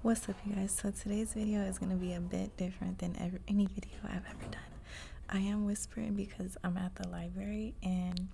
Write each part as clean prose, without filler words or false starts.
What's up, you guys? So today's video is going to be a bit different than any video I've ever done. I am whispering because I'm at the library, and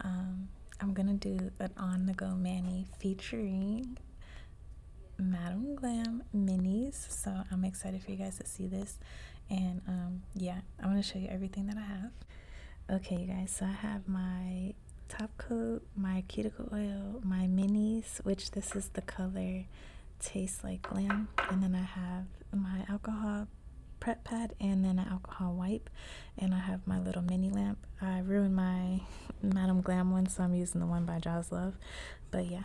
I'm going to do an on-the-go mani featuring Madam Glam Minis. So I'm excited for you guys to see this, and yeah, I'm going to show you everything that I have. Okay, you guys, so I have my top coat, my cuticle oil, my minis, which this is the color Tastes Like Glam, and then I have my alcohol prep pad and then an alcohol wipe, and I have my little mini lamp. I ruined my Madam Glam one, so I'm using the one by 𝑗awslove, but yeah.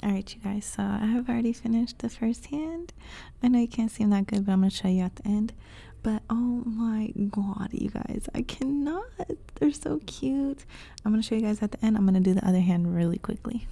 Alright, you guys, so I have already finished the first hand. I know you can't see them that good, but I'm going to show you at the end. But oh my god, you guys, I cannot. They're so cute. I'm going to show you guys at the end. I'm going to do the other hand really quickly.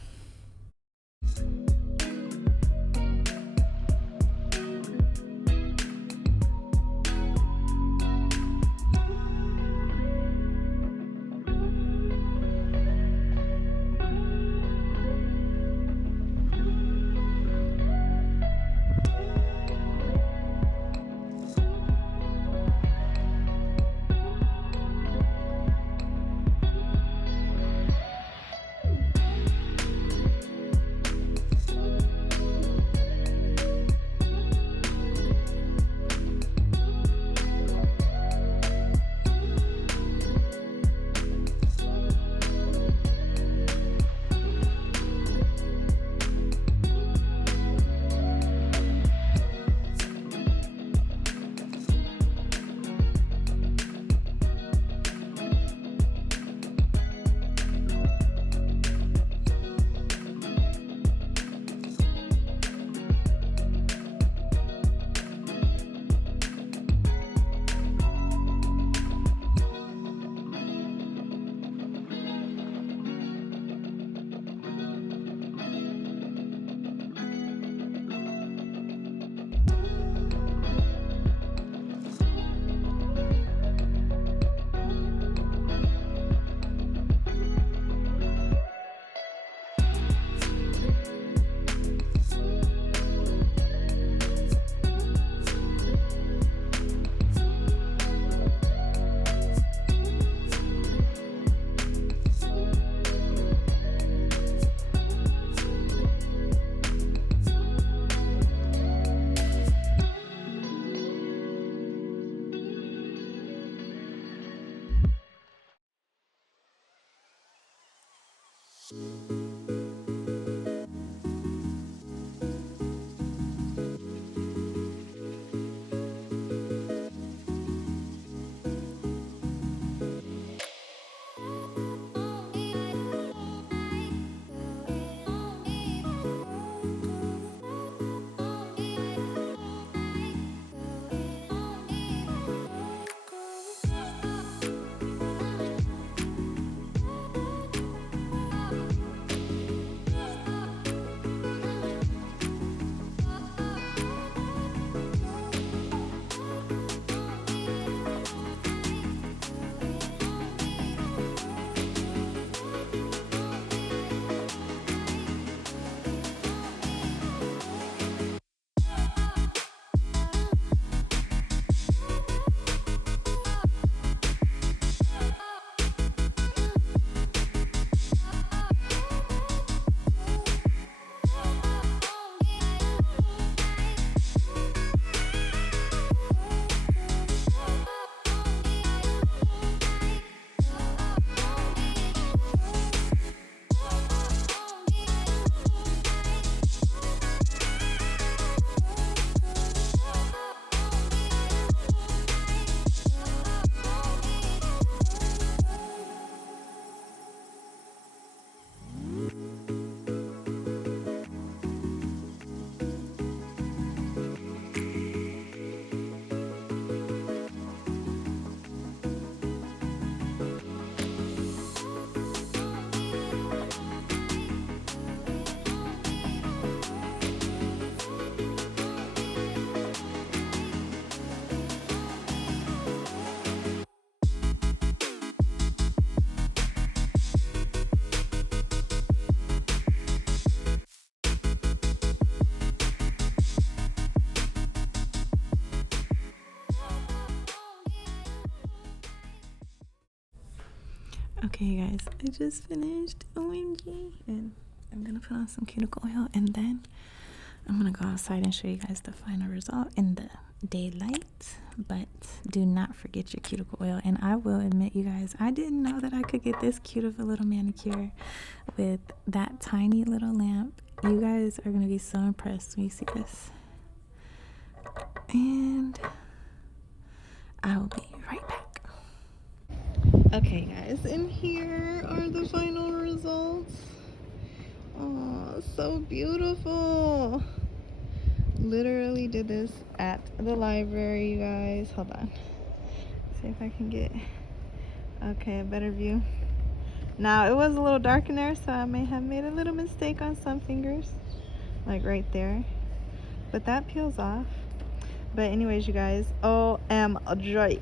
Okay, you guys, I just finished. OMG. And I'm gonna put on some cuticle oil, and then I'm gonna go outside and show you guys the final result in the daylight. But do not forget your cuticle oil. And I will admit, you guys, I didn't know that I could get this cute of a little manicure with that tiny little lamp. You guys are gonna be so impressed when you see this. And I will be right back. Okay, guys, and here are the final results. Oh, so beautiful. Literally did this at the library, you guys. Hold on. See if I can get, okay, a better view. Now, it was a little dark in there, so I may have made a little mistake on some fingers, like right there. But that peels off. But anyways, you guys, OMG.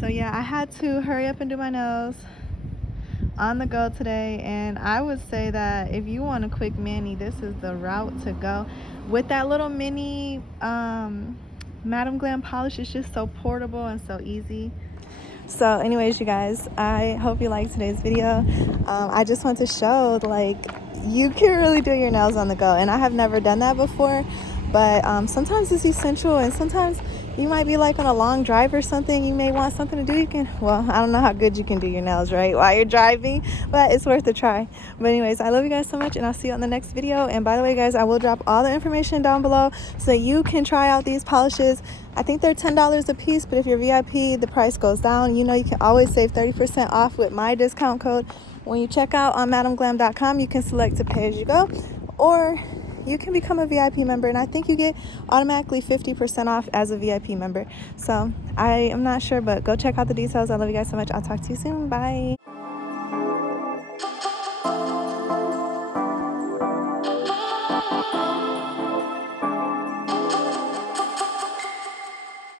So yeah, I had to hurry up and do my nails on the go today, and I would say that if you want a quick mani, this is the route to go. With that little mini Madam Glam polish, it's just so portable and so easy. So anyways, you guys, I hope you liked today's video. I just want to show, like, you can really do your nails on the go, and I have never done that before. But sometimes it's essential, and sometimes you might be like on a long drive or something. You may want something to do. You can, well, I don't know how good you can do your nails, right, while you're driving, but it's worth a try. But anyways, I love you guys so much, and I'll see you on the next video. And by the way, guys, I will drop all the information down below so you can try out these polishes. I think they're $10 a piece, but if you're VIP, the price goes down. You know, you can always save 30% off with my discount code. When you check out on madamglam.com, you can select to pay as you go, or you can become a VIP member, and I think you get automatically 50% off as a VIP member. So I am not sure, but go check out the details. I love you guys so much. I'll talk to you soon. Bye.